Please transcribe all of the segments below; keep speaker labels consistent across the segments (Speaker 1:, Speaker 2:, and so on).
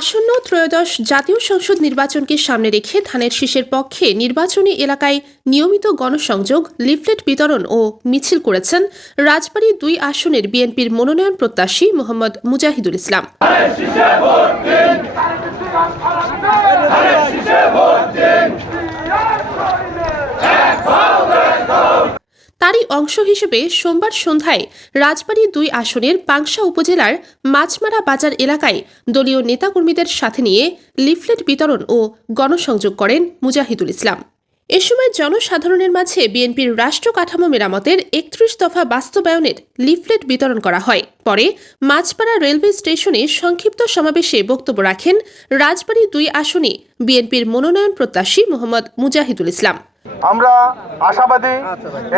Speaker 1: আসন্ন ত্রয়োদশ জাতীয় সংসদ নির্বাচনকে সামনে রেখে ধানের শীষের পক্ষে নির্বাচনী এলাকায় নিয়মিত গণসংযোগ, লিফলেট বিতরণ ও মিছিল করেছেন রাজবাড়ী দুই আসনের বিএনপির মনোনয়ন প্রত্যাশী মোহাম্মদ মুজাহিদুল ইসলাম। তারই অংশ হিসেবে সোমবার সন্ধ্যায় রাজবাড়ী দুই আসনের পাংশা উপজেলার মাছমারা বাজার এলাকায় দলীয় নেতাকর্মীদের সাথে নিয়ে লিফলেট বিতরণ ও গণসংযোগ করেন মুজাহিদুল ইসলাম। এ সময় জনসাধারণের মাঝে বিএনপির রাষ্ট্র কাঠামো মেরামতের একত্রিশ দফা বাস্তবায়নের লিফলেট বিতরণ করা হয়। পরে মাছপাড়া রেলওয়ে স্টেশনে সংক্ষিপ্ত সমাবেশে বক্তব্য রাখেন রাজবাড়ী দুই আসনে বিএনপির মনোনয়ন প্রত্যাশী মোহাম্মদ মুজাহিদুল ইসলাম।
Speaker 2: আমরা আশাবাদী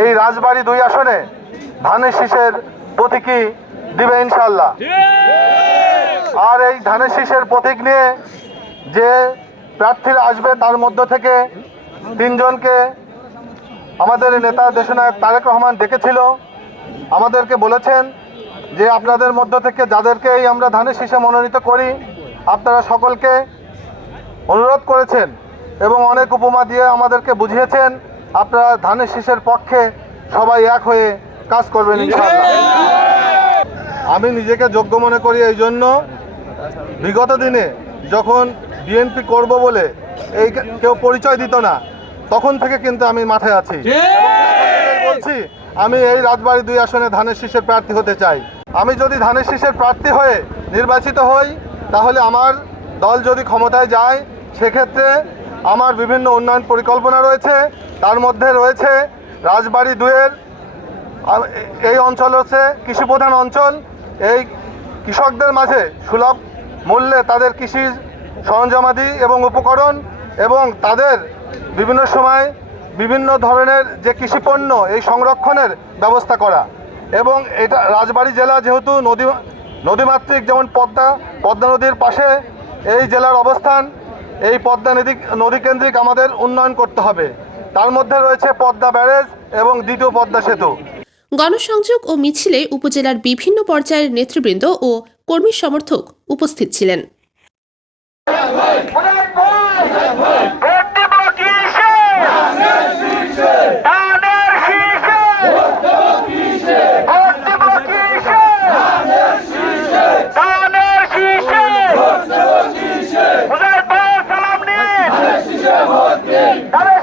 Speaker 2: এই রাজবাড়ি দুই আসনে ধানের শীষের প্রতীকী দিবে ইনশাল্লাহ আর এই ধানের শীষের প্রতীক নিয়ে যে প্রার্থীরা আসবে তার মধ্য থেকে তিনজনকে আমাদের নেতা দেশনায়ক তারেক রহমান ডেকেছিল। আমাদেরকে বলেছেন যে আপনাদের মধ্য থেকে যাদেরকেই আমরা ধানের শীষে মনোনীত করি আপনারা সকলকে অনুরোধ করেছেন এবং অনেক উপমা দিয়ে আমাদেরকে বুঝিয়েছেন আপনারা ধানের শীষের পক্ষে সবাই এক হয়ে কাজ করবেন আমি নিজেকে যোগ্য মনে করি এই জন্য বিগত দিনে যখন বিএনপি করব বলে এই কেউ পরিচয় দিত না তখন থেকে কিন্তু আমি মাথায় আছি। বলছি আমি এই রাজবাড়ী দুই আসনে ধানের শীষের প্রার্থী হতে চাই। আমি যদি ধানের শীষের প্রার্থী হয়ে নির্বাচিত হই তাহলে আমার দল যদি ক্ষমতায় যায় সেক্ষেত্রে আমার বিভিন্ন উন্নয়ন পরিকল্পনা রয়েছে, তার মধ্যে রয়েছে রাজবাড়ি দুয়ের এই অঞ্চল হচ্ছে কৃষিপ্রধান অঞ্চল। এই কৃষকদের মাঝে সুলভ মূল্যে তাদের কৃষি সরঞ্জামাদি এবং উপকরণ এবং তাদের বিভিন্ন সময় বিভিন্ন ধরনের যে কৃষিপণ্য এই সংরক্ষণের ব্যবস্থা করা। এবং এটা রাজবাড়ি জেলা যেহেতু নদী, নদীমাতৃক যেমন পদ্মা পদ্মা নদীর পাশে এই জেলার অবস্থান এই পদ্মা নদী নদীকেন্দ্রিক আমাদের উন্নয়ন করতে হবে। তার মধ্যে রয়েছে পদ্মা ব্যারেজ এবং দ্বিতীয় পদ্মা সেতু।
Speaker 1: গণসংযোগ ও মিছিলে উপজেলার বিভিন্ন পর্যায়ের নেতৃবৃন্দ ও কর্মী সমর্থক উপস্থিত ছিলেন। ¡Dale!